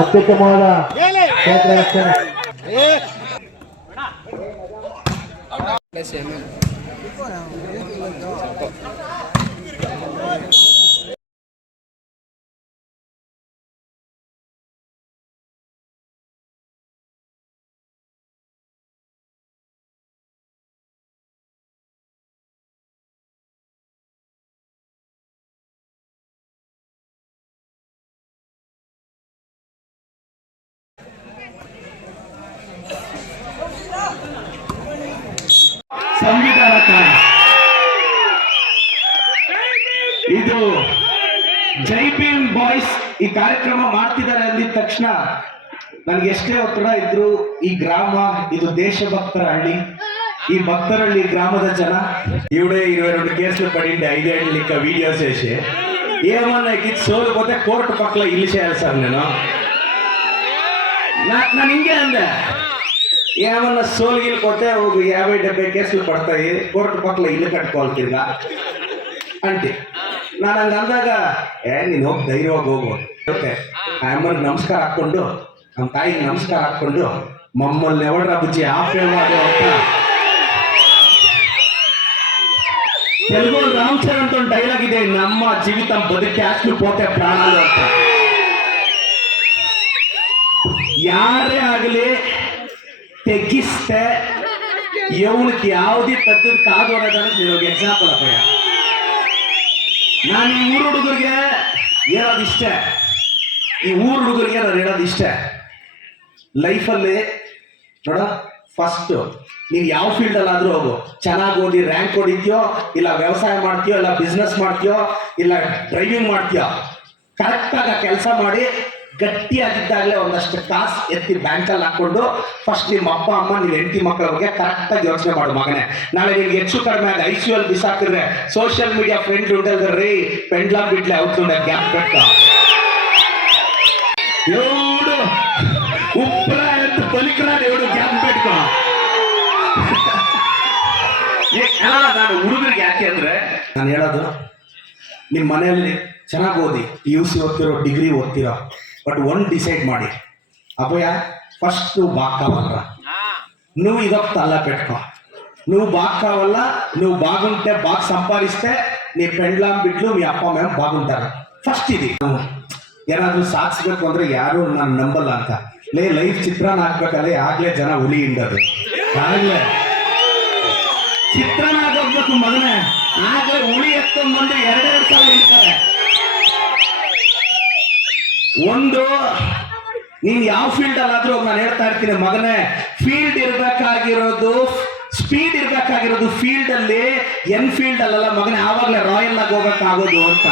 ಅತ್ಯುತ್ತಮವಾದ ಸಂವಿಧಾನ ಇದು ಜೈ ಭೀಮ್ ಬಾಯ್ಸ್ ಈ ಕಾರ್ಯಕ್ರಮ ಮಾಡ್ತಿದ್ದಾರೆ ಅಂದಿದ ತಕ್ಷಣ ನನಗೆ ಎಷ್ಟೇ ಒತ್ತಡ ಇದ್ರು ಈ ಗ್ರಾಮ ಇದು దేశభక్ತರ హಳ್ಳಿ ఈ భక్తరహಳ್ಳಿ గ్రామద జన ఇవిడే 22 కేసులు పడింది 5 ఏళ్ళ ఇంకా వీడియోస్ వేసి ఏమన్నా ఇది సోలిపోతే కోర్టు పక్కల ఇల్లు చేయాలి సార్ ನಾನು ಹಿಂಗೆ ಅಂದೆ ఏమన్నా సోలిగిలు కొట్టే ఒక 50-70 కేసులు పడతాయి కోర్టు పక్కల ఇల్లు కట్టుకోవాలి అంటే ನಾನು ಹಂಗೆ ಅಂದಾಗ ನೀನು ಹೋಗಿ ಧೈರ್ಯವಾಗಿ ಹೋಗು ಓಕೆ ಆ ಅಮ್ಮನಿಗೆ ನಮಸ್ಕಾರ ಹಾಕ್ಕೊಂಡು ನಮ್ಮ ತಾಯಿಗೆ ನಮಸ್ಕಾರ ಹಾಕ್ಕೊಂಡು ಮಮ್ಮల్ని ఎవడ్రా బుజ్జి ఆపేవాడు ಅಂತ తెలుగు రామ్ చరణ్ తో డైలాగ్ ಇದೆ ನಮ್ಮ జీవితం బతికి ఆస్తి పోతే ప్రాణాలు ಅಂತ ಯಾರೇ ಆಗಲಿ ತೆಗಿಸ್ತೆ ಇವನಿಗೆ ಯಾವುದೇ ಪದ್ಧತಿ ಕಾದೋಡೋದನ್ನ ನೀನು ಎಕ್ಸಾಂಪಲ್ ಅಪ್ಪಯ್ಯ ನಾನು ಈ ಊರು ಹುಡುಗರಿಗೆ ಹೇಳೋದಿಷ್ಟೇ ನಾನು ಹೇಳೋದಿಷ್ಟೇ ಲೈಫಲ್ಲಿ ನೋಡ ಫಸ್ಟ್ ನೀವು ಯಾವ ಫೀಲ್ಡಲ್ಲಿ ಆದರೂ ಹೋಗು ಚೆನ್ನಾಗಿ ಓದಿ ರ್ಯಾಂಕ್ ಹೊಡಿತೀಯೋ ಇಲ್ಲ ವ್ಯವಸಾಯ ಮಾಡ್ತೀಯೋ ಇಲ್ಲ ಬಿಸ್ನೆಸ್ ಮಾಡ್ತೀಯೋ ಇಲ್ಲ ಡ್ರೈವಿಂಗ್ ಮಾಡ್ತೀಯೋ ಕರೆಕ್ಟಾಗಿ ಕೆಲಸ ಮಾಡಿ ಗಟ್ಟಿಯಾಗಿದ್ದಾಗಲೇ ಒಂದಷ್ಟು ಕಾಸು ಎತ್ತಿ ಬ್ಯಾಂಕಲ್ಲಿ ಹಾಕೊಂಡು ಫಸ್ಟ್ ನಿಮ್ಮ ಅಪ್ಪ ಅಮ್ಮ ನಿಮ್ಮ ಹೆಂಡತಿ ಮಕ್ಕಳ ಬಗ್ಗೆ ಕರೆಕ್ಟಾಗಿ ಯೋಚನೆ ಮಾಡು ಮಗನೇ. ನಾಳೆ ನಿಮ್ಗೆ ಹೆಚ್ಚು ಕಡಿಮೆ ಆಗಿ ICU ಬಿಸಾಕಿದ್ರೆ ಸೋಷಿಯಲ್ ಮೀಡಿಯಾ ಫ್ರೆಂಡ್ ಉಂಟಲ್ರಿ ಪೆಂಡ್ಲಾ ಬಿಡ್ಲೆ అవుతుండే ಗ್ಯಾಪ್ ಕಟ್ಟ ఎవడు ఉప్రా ఎంత పలికిరాడు ఎవడు గ్యాప్ పెట్టుకో. ನಾನು ಹುಡುಗರಿಗೆ ಯಾಕೆ ಅಂದ್ರೆ ನಾನು ಹೇಳೋದು ನಿಮ್ಮ ಮನೆಯಲ್ಲಿ ಚೆನ್ನಾಗಿ ಓದಿ PUC ಓದ್ತಿರೋ ಡಿಗ್ರಿ ಓದ್ತಿರೋ బట్ వన్ డిసైడ్ ಮಾಡಿ అబ్బయ్య ఫస్ట్ నువ్వు బాగా కావాలరా నువ్వు ఇదొక తల్ల పెట్టుకో నువ్వు బాగా కావాలా నువ్వు బాగుంటే బాగా సంపాదిస్తే నీ పెండ్లాం బిడ్డలు మీ ಅಪ್ಪ ಅಮ್ಮ బాగుంటారు ಫಸ್ಟ್ ఇది ಏನಾದರೂ ಸಾಧಿಸ್ಬೇಕು ಅಂದ್ರೆ ಯಾರು ನಾನು ನಂಬಲ್ಲ ಅಂತ ಲೈಫ್ ಚಿತ್ರಾನ್ನ ಹಾಕ್ಬೇಕಲ್ಲ ಆಗ್ಲೇ ಜನ ಹುಲಿ ಹಿಂಡೋದು ಆಗ್ಲೇ ಚಿತ್ರಾನ್ನ ಹಾಕೋಗ್ಬೇಕು ಮಗನೇ ಆಗ್ಲೇ ಹುಳಿ ಎತ್ಕೊಂಡ್ಬಂದು 2 ಸಲ ಇರ್ತಾರೆ. ಒಂದು ನೀನು ಯಾವ ಫೀಲ್ಡಲ್ಲಾದರೂ ನಾನು ಹೇಳ್ತಾ ಇರ್ತೀನಿ ಮಗನೇ ಫೀಲ್ಡ್ ಇರಬೇಕಾಗಿರೋದು ಸ್ಪೀಡ್ ಇರಬೇಕಾಗಿರೋದು ಫೀಲ್ಡಲ್ಲಿ ಎನ್ಫೀಲ್ಡ್ ಅಲ್ಲಲ್ಲ ಮಗನೇ ಆವಾಗಲೇ ರಾಯಲ್ ಆಗಿ ಹೋಗೋಕ್ಕಾಗೋದು ಅಂತ.